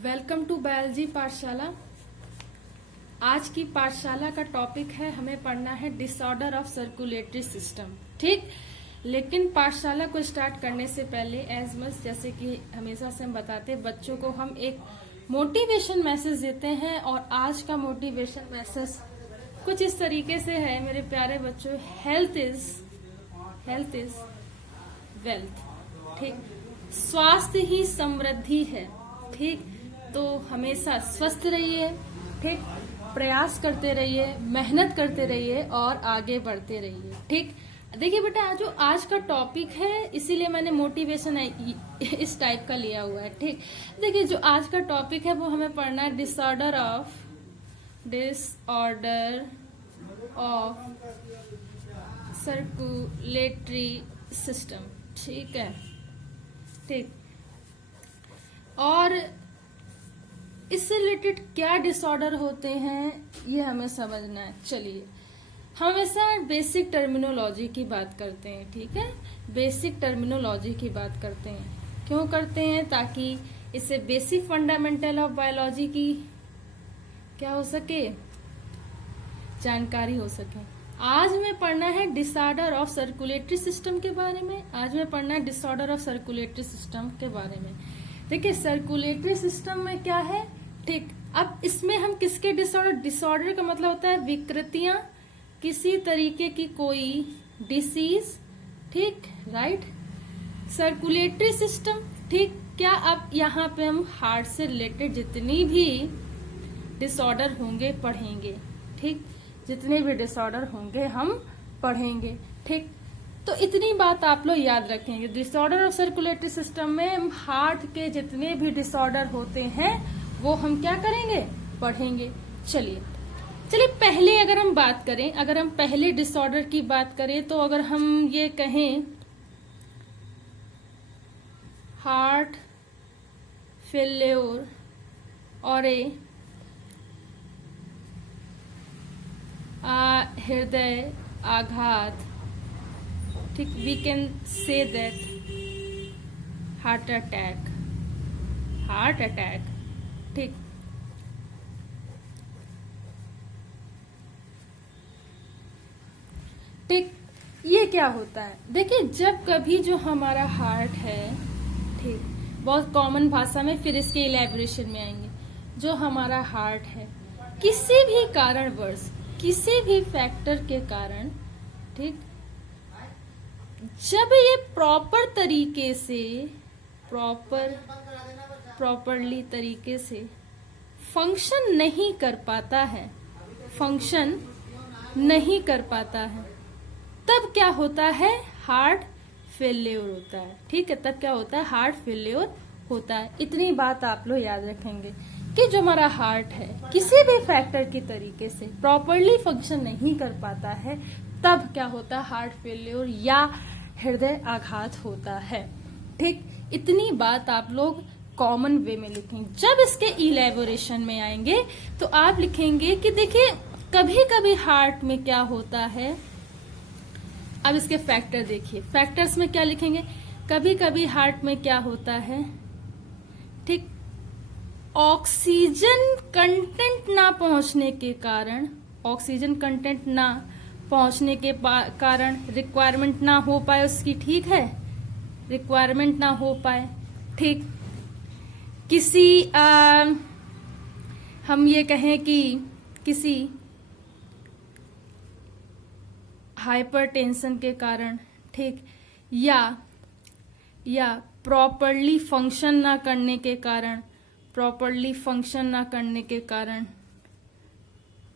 Welcome to biology पाठशाला। आज की पाठशाला का टॉपिक है, हमें पढ़ना है डिसऑर्डर ऑफ सर्कुलेटरी सिस्टम। ठीक, लेकिन पाठशाला को स्टार्ट करने से पहले एज मच जैसे कि हमेशा से हम बताते हैं, बच्चों को हम एक मोटिवेशन मैसेज देते हैं। और आज का मोटिवेशन मैसेज कुछ इस तरीके से है, मेरे प्यारे बच्चों, हेल्थ इज वेल्थ। ठीक, स्वास्थ्य ही समृद्धि है। ठीक, तो हमेशा स्वस्थ रहिए, ठीक, प्रयास करते रहिए, मेहनत करते रहिए और आगे बढ़ते रहिए। ठीक, देखिए बेटा, जो आज का टॉपिक है इसीलिए मैंने मोटिवेशन इस टाइप का लिया हुआ है। ठीक, देखिए जो आज का टॉपिक है वो हमें पढ़ना है डिसऑर्डर ऑफ सर्कुलेटरी सिस्टम। ठीक है, ठीक, और इससे रिलेटेड क्या डिसऑर्डर होते हैं ये हमें समझना है। चलिए, हमेशा बेसिक टर्मिनोलॉजी की बात करते हैं। ठीक है, बेसिक टर्मिनोलॉजी की बात करते हैं। क्यों करते हैं? ताकि इससे बेसिक फंडामेंटल ऑफ बायोलॉजी की क्या हो सके, जानकारी हो सके। आज में पढ़ना है डिसऑर्डर ऑफ सर्कुलेटरी सिस्टम के बारे में। आज में पढ़ना है डिसऑर्डर ऑफ सर्कुलेटरी सिस्टम के बारे में। देखिए, सर्कुलेटरी सिस्टम में क्या है। ठीक, अब इसमें हम किसके डिसऑर्डर का मतलब होता है विकृतियां, किसी तरीके की कोई डिसीज। ठीक, राइट, सर्कुलेटरी सिस्टम। ठीक, क्या अब यहाँ पे हम हार्ट से रिलेटेड जितनी भी डिसऑर्डर होंगे पढ़ेंगे। ठीक, जितने भी डिसऑर्डर होंगे हम पढ़ेंगे। ठीक, तो इतनी बात आप लोग याद रखेंगे। डिसऑर्डर ऑफ सर्कुलेटरी सिस्टम में हार्ट के जितने भी डिसऑर्डर होते हैं वो हम क्या करेंगे, पढ़ेंगे। चलिए पहले अगर हम बात करें, अगर हम पहले डिसऑर्डर की बात करें तो अगर हम ये कहें हार्ट फेल्योर और हृदय आघात, ठीक, we can say that heart attack. ठीक, ठीक, ये क्या होता है? देखिए, जब कभी जो हमारा हार्ट है, ठीक, बहुत कॉमन भाषा में, फिर इसके इलेबोरेशन में आएंगे। जो हमारा हार्ट है किसी भी कारणवश, किसी भी फैक्टर के कारण, ठीक, जब ये प्रॉपर तरीके से, प्रॉपरली तरीके से फंक्शन नहीं कर पाता है, तब क्या होता है, हार्ट फेल्योर होता है। ठीक है, तब क्या होता है, हार्ट फेल्योर होता है। इतनी बात आप लोग याद रखेंगे कि जो हमारा हार्ट है किसी भी फैक्टर की तरीके से प्रॉपरली फंक्शन नहीं कर पाता है, तब क्या होता है, हार्ट फेल्योर या हृदय आघात होता है। ठीक, इतनी बात आप लोग कॉमन वे में लिखेंगे। जब इसके इलेबोरेशन में आएंगे तो आप लिखेंगे कि देखिए, कभी कभी हार्ट में क्या होता है। अब इसके फैक्टर देखिए, फैक्टर्स में क्या लिखेंगे, कभी कभी हार्ट में क्या होता है, ठीक, ऑक्सीजन कंटेंट ना पहुंचने के कारण, रिक्वायरमेंट ना हो पाए उसकी। ठीक है, रिक्वायरमेंट ना हो पाए। ठीक, किसी हम ये कहें कि किसी हाइपरटेंशन के कारण, ठीक, या प्रॉपरली फंक्शन ना करने के कारण,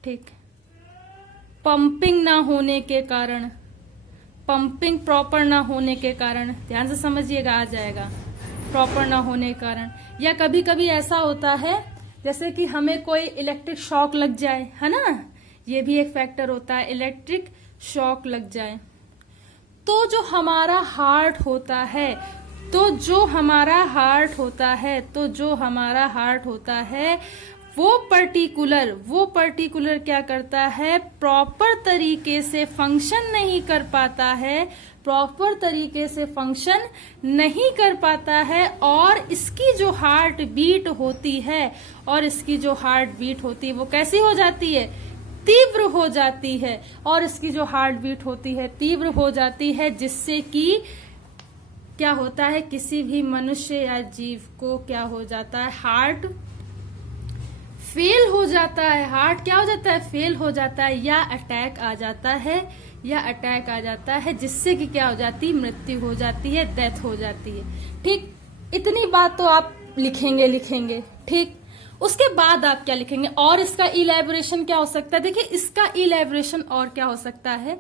ठीक, पंपिंग ना होने के कारण, पंपिंग प्रॉपर ना होने के कारण, ध्यान से समझिएगा, आ जाएगा, प्रॉपर ना होने के कारण। या कभी कभी ऐसा होता है जैसे कि हमें कोई इलेक्ट्रिक शॉक लग जाए, है ना, ये भी एक फैक्टर होता है, इलेक्ट्रिक शॉक लग जाए। तो जो हमारा हार्ट होता है, वो पर्टिकुलर क्या करता है, प्रॉपर तरीके से फंक्शन नहीं कर पाता है, प्रॉपर तरीके से फंक्शन नहीं कर पाता है, और इसकी जो हार्ट बीट होती है वो कैसी हो जाती है, तीव्र हो जाती है, और इसकी जो हार्ट बीट होती है तीव्र हो जाती है, जिससे कि क्या होता है, किसी भी मनुष्य या जीव को क्या हो जाता है, हार्ट फेल हो जाता है, हार्ट क्या हो जाता है, फेल हो जाता है, या अटैक आ जाता है, जिससे कि क्या हो जाती है, मृत्यु हो जाती है, डेथ हो जाती है। ठीक, इतनी बात तो आप लिखेंगे। ठीक, उसके बाद आप क्या लिखेंगे, और इसका इलैबोरेशन क्या हो सकता है। देखिए, इसका इलैबोरेशन और क्या हो सकता है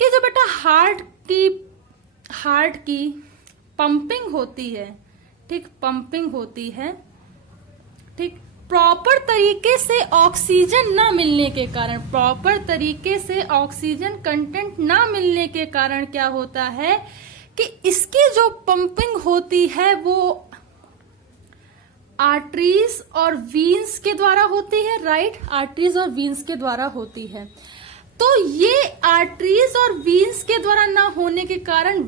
कि जो बेटा हार्ट की पंपिंग होती है, ठीक, पंपिंग होती है, ठीक, प्रॉपर तरीके से ऑक्सीजन ना मिलने के कारण, प्रॉपर तरीके से ऑक्सीजन कंटेंट ना मिलने के कारण क्या होता है कि इसकी जो पंपिंग होती है वो आर्टरीज और वीन्स के द्वारा होती है, राइट, आर्टरीज और वीन्स के द्वारा होती है। तो ये आर्टरीज और वीन्स के द्वारा ना होने के कारण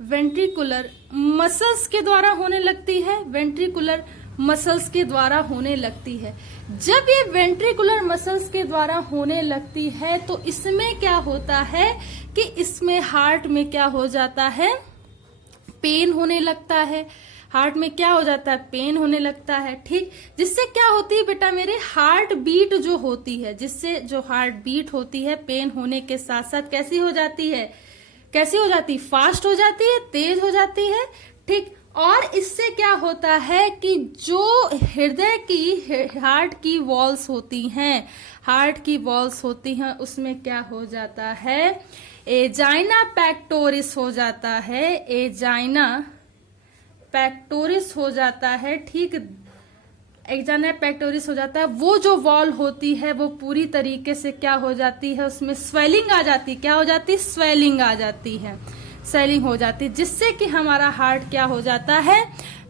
वेंट्रिकुलर मसल्स के द्वारा होने लगती है, वेंट्रिकुलर मसल्स के द्वारा होने लगती है। जब ये वेंट्रिकुलर मसल्स के द्वारा होने लगती है तो इसमें क्या होता है कि इसमें हार्ट में क्या हो जाता है, पेन होने लगता है, हार्ट में क्या हो जाता है, पेन होने लगता है। ठीक, जिससे क्या होती है बेटा मेरे, हार्ट बीट जो होती है, जिससे जो हार्ट बीट होती है पेन होने के साथ साथ कैसी हो जाती है, फास्ट हो जाती है, तेज हो जाती है। ठीक, और इससे क्या होता है कि जो हृदय की हार्ट की वॉल्स होती हैं, उसमें क्या हो जाता है, एजाइना पैक्टोरिस हो जाता है, एजाइना पैक्टोरिस हो जाता है। ठीक, एजाइना पैक्टोरिस हो जाता है। वो जो वॉल होती है वो पूरी तरीके से क्या हो जाती है, उसमें स्वेलिंग आ जाती, क्या हो जाती, स्वेलिंग आ जाती है, स्वेलिंग हो जाती है, जिससे कि हमारा हार्ट क्या हो जाता है,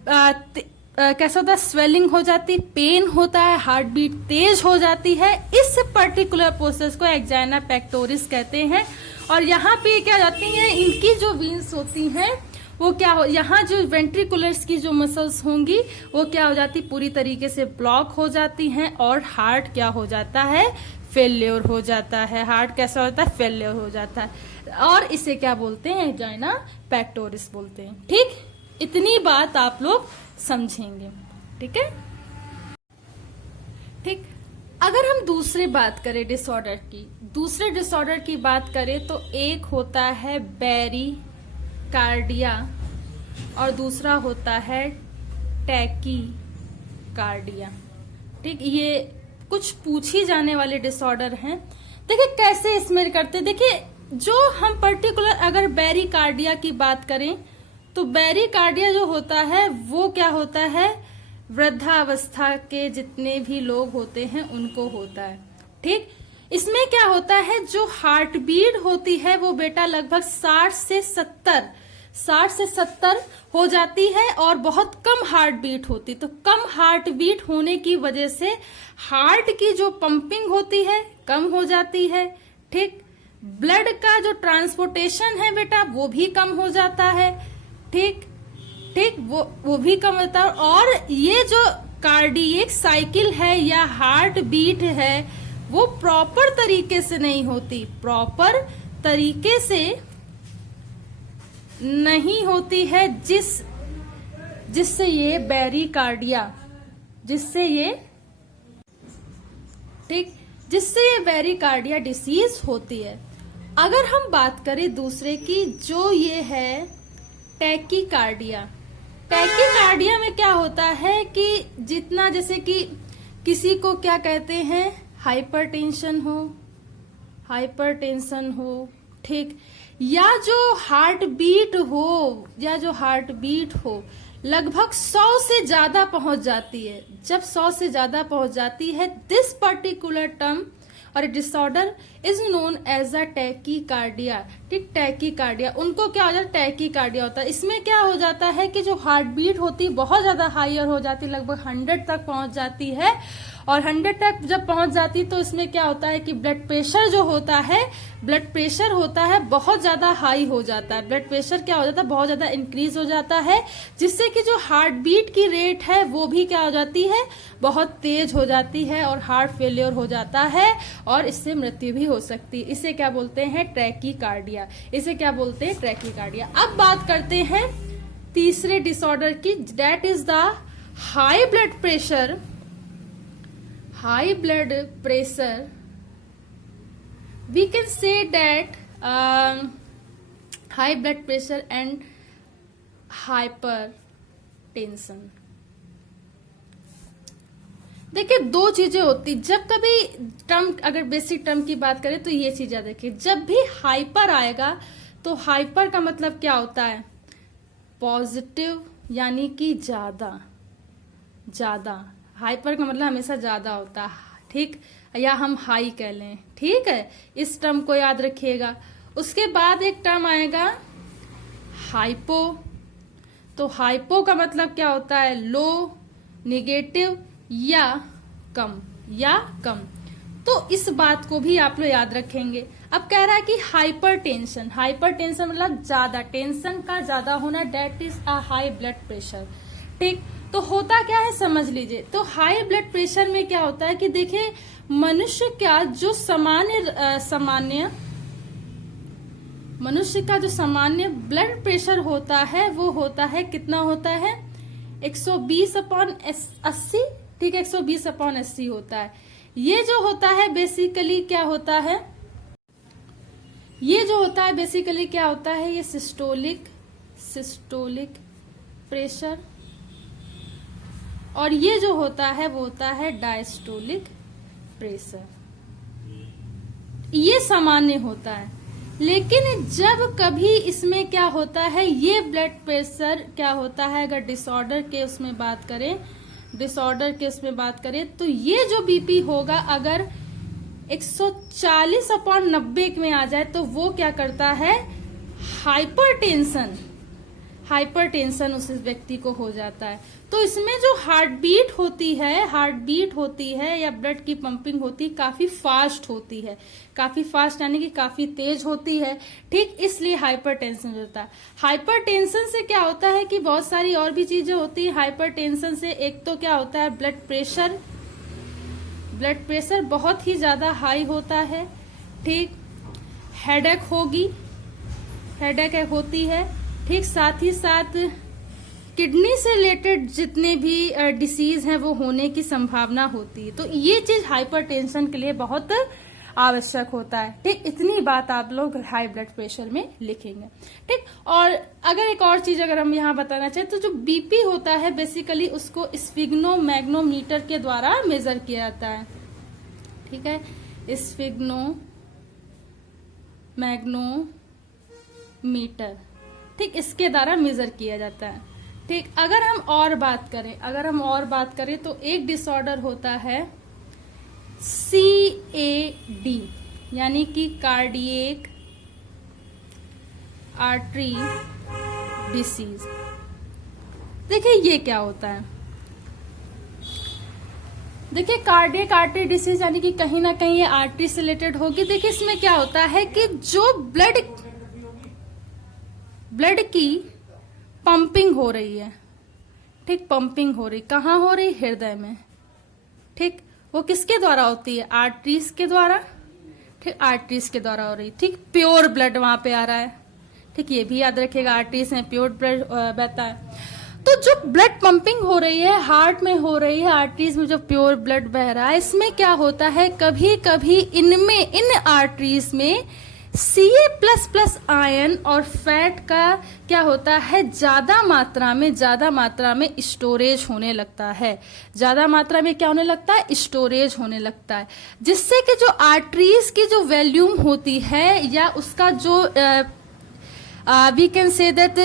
कैसा होता है, स्वेलिंग हो जाती, पेन होता है, हार्ट बीट तेज हो जाती है। इस पर्टिकुलर प्रोसेस को एंजाइना पेक्टोरिस कहते हैं। और यहाँ पे क्या जाती हैं, इनकी जो वीन्स होती हैं वो क्या हो, यहाँ जो वेंट्रिकुलर्स की जो मसल्स होंगी वो क्या हो जाती, पूरी तरीके से ब्लॉक हो जाती हैं, और हार्ट क्या हो जाता है, फेल्योर हो जाता है। हार्ट कैसा होता है, फेल्योर हो जाता है, और इसे क्या बोलते हैं, एंजाइना पैक्टोरिस बोलते हैं। ठीक, इतनी बात आप लोग समझेंगे। ठीक है, ठीक। अगर हम दूसरे डिसऑर्डर की बात करें तो एक होता है बेरी कार्डिया और दूसरा होता है टैकी कार्डिया। ठीक, ये कुछ पूछी जाने वाले डिसऑर्डर हैं। देखिए कैसे इसमें करते, देखिए जो हम पर्टिकुलर अगर बेरी कार्डिया की बात करें तो बेरी कार्डिया जो होता है वो क्या होता है, वृद्धावस्था के जितने भी लोग होते हैं उनको होता है। ठीक, इसमें क्या होता है, जो हार्ट बीट होती है वो बेटा लगभग 60 से 70 हो जाती है और बहुत कम हार्ट बीट होती। तो कम हार्ट बीट होने की वजह से हार्ट की जो पंपिंग होती है कम हो जाती है। ठीक, ब्लड का जो ट्रांसपोर्टेशन है बेटा वो भी कम हो जाता है। ठीक, वो भी कम होता है। और ये जो कार्डियक साइकिल है या हार्ट बीट है वो प्रॉपर तरीके से नहीं होती, प्रॉपर तरीके से नहीं होती है, जिससे ये बेरी कार्डिया, जिससे ये बेरी कार्डिया डिसीज होती है। अगर हम बात करें दूसरे की, जो ये है टैकीकार्डिया में क्या होता है कि जितना, जैसे कि किसी को क्या कहते हैं, हाइपरटेंशन हो, ठीक, या जो हार्ट बीट हो लगभग 100 से ज्यादा पहुंच जाती है। जब 100 से ज्यादा पहुंच जाती है, this particular term or disorder is known as a tachycardia. ठीक, टैकीकार्डिया, उनको क्या हो जाता है, टैकीकार्डिया होता है। इसमें क्या हो जाता है कि जो हार्ट बीट होती है बहुत ज्यादा हायर हो जाती है, लगभग 100 तक पहुंच जाती है। और 100 तक जब पहुंच जाती है तो इसमें क्या होता है कि ब्लड प्रेशर जो होता है, ब्लड प्रेशर होता है बहुत ज्यादा हाई हो जाता है, ब्लड प्रेशर क्या हो जाता है, बहुत ज्यादा इंक्रीज हो जाता है, जिससे कि जो हार्ट बीट की रेट है वो भी क्या हो जाती है, बहुत तेज हो जाती है और हार्ट फेलियर हो जाता है और इससे मृत्यु भी हो सकती है। इसे क्या बोलते हैं, टैकीकार्डिया, इसे क्या बोलते हैं, टैकीकार्डिया। अब बात करते हैं तीसरे डिसऑर्डर की, that is the high blood pressure. High blood pressure, we can say that high blood pressure and hypertension। देखिए दो चीजें होती, जब कभी टर्म, अगर बेसिक टर्म की बात करें तो ये चीजें देखिए, जब भी हाइपर आएगा तो हाइपर का मतलब क्या होता है, पॉजिटिव, यानी कि ज्यादा, ज्यादा, हाइपर का मतलब हमेशा ज्यादा होता है, ठीक, या हम हाई कह लें, ठीक है, इस टर्म को याद रखिएगा। उसके बाद एक टर्म आएगा हाइपो, तो हाइपो का मतलब क्या होता है, लो, नेगेटिव या कम, या कम। तो इस बात को भी आप लोग याद रखेंगे। अब कह रहा है कि हाइपरटेंशन, हाइपरटेंशन मतलब ज्यादा, टेंशन का ज्यादा होना, that is a high blood pressure, ठीक। तो होता क्या है समझ लीजिए। तो हाई ब्लड प्रेशर में क्या होता है कि देखिए मनुष्य का जो मनुष्य का जो सामान्य ब्लड प्रेशर होता है वो होता है, कितना होता है, 120/80, ठीक है, 120/80 होता है। ये जो होता है बेसिकली क्या होता है, ये जो होता है बेसिकली क्या होता है, ये सिस्टोलिक प्रेशर, और ये जो होता है वो होता है डायस्टोलिक प्रेशर। ये सामान्य होता है, लेकिन जब कभी इसमें क्या होता है, ये ब्लड प्रेशर क्या होता है, अगर डिसऑर्डर के उसमें बात करें, डिसऑर्डर के उसमें बात करें तो ये जो बीपी होगा अगर 140/90 में आ जाए तो वो क्या करता है, हाइपरटेंशन, हाइपरटेंशन उस व्यक्ति को हो जाता है। तो इसमें जो हार्ट बीट होती है या ब्लड की पंपिंग होती है काफी फास्ट होती है, काफी फास्ट यानी कि काफी तेज होती है, ठीक, इसलिए हाइपरटेंशन होता है। हाइपरटेंशन से क्या होता है कि बहुत सारी और भी चीजें होती है हाइपरटेंशन से। एक तो क्या होता है, ब्लड प्रेशर बहुत ही ज्यादा हाई होता है, ठीक, हेडेक होती है, ठीक, साथ ही साथ किडनी से रिलेटेड जितने भी डिसीज हैं वो होने की संभावना होती है। तो ये चीज हाइपरटेंशन के लिए बहुत आवश्यक होता है, ठीक। इतनी बात आप लोग हाई ब्लड प्रेशर में लिखेंगे, ठीक। और अगर एक और चीज अगर हम यहाँ बताना चाहें तो जो बीपी होता है बेसिकली उसको स्फिग्नोमैग्नोमीटर के द्वारा मेजर किया जाता है, ठीक है, स्फिग्नोमैग्नोमीटर, ठीक, इसके द्वारा मेजर किया जाता है, ठीक। अगर हम और बात करें तो एक डिसऑर्डर होता है CAD, यानी कि कार्डियक आर्टरी डिसीज। देखिए ये क्या होता है, देखिए कार्डियक आर्टरी डिसीज यानी कि कहीं ना कहीं ये आर्टरी से रिलेटेड होगी। देखिए इसमें क्या होता है कि जो ब्लड की पंपिंग हो रही है, ठीक, पंपिंग हो रही, कहाँ हो रही, हृदय में, ठीक, वो किसके द्वारा होती है, आर्टरीज के द्वारा, ठीक, आर्टरीज के द्वारा हो रही, ठीक, प्योर ब्लड वहां पे आ रहा है, ठीक, ये भी याद रखिएगा, आर्टरीज में प्योर ब्लड बहता है। तो जो ब्लड पंपिंग हो रही है हार्ट में हो रही है, आर्टरीज में जो प्योर ब्लड बह रहा है, इसमें क्या होता है, कभी कभी इन आर्टरीज में Ca++ आयन और फैट का क्या होता है, ज्यादा मात्रा में स्टोरेज होने लगता है, ज्यादा मात्रा में क्या होने लगता है, स्टोरेज होने लगता है, जिससे कि जो आर्टरीज की जो वॉल्यूम होती है या उसका जो वी कैन से दैट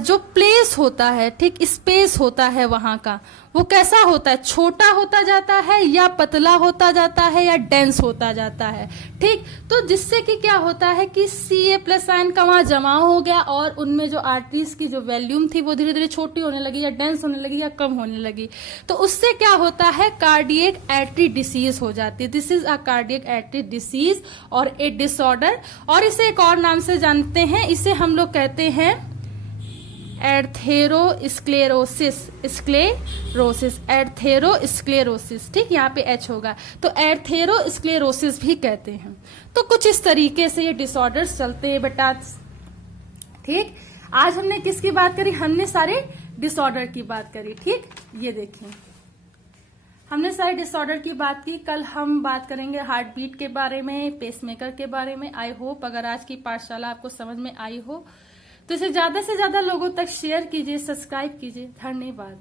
जो प्लेस होता है, ठीक, स्पेस होता है वहां का, वो कैसा होता है, छोटा होता जाता है या पतला होता जाता है या डेंस होता जाता है, ठीक। तो जिससे कि क्या होता है कि Ca प्लस आयन का वहां जमाव हो गया और उनमें जो आर्टरीज की जो वॉल्यूम थी वो धीरे धीरे छोटी होने लगी या डेंस होने लगी या कम होने लगी। तो उससे क्या होता है, कार्डियक आर्टरी डिसीज हो जाती है। This is a cardiac artery disease और ए डिसऑर्डर। और इसे एक और नाम से जानते हैं, इसे हम लोग कहते हैं एर्थेरोस्क्लेरोसिस, एर्थेरोस्क्लेरोसिस, ठीक, यहाँ पे एच होगा, तो एर्थेरोस्क्लेरोसिस भी कहते हैं। तो कुछ इस तरीके से ये डिसऑर्डर्स चलते हैं बेटा, ठीक। आज हमने किसकी बात करी, हमने सारे डिसऑर्डर की बात करी, ठीक। ये देखिए हमने सारे डिसऑर्डर की बात की। कल हम बात करेंगे हार्ट बीट के बारे में, पेसमेकर के बारे में। आई होप अगर आज की पाठशाला आपको समझ में आई हो तो इसे ज्यादा से ज्यादा लोगों तक शेयर कीजिए, सब्सक्राइब कीजिए। धन्यवाद।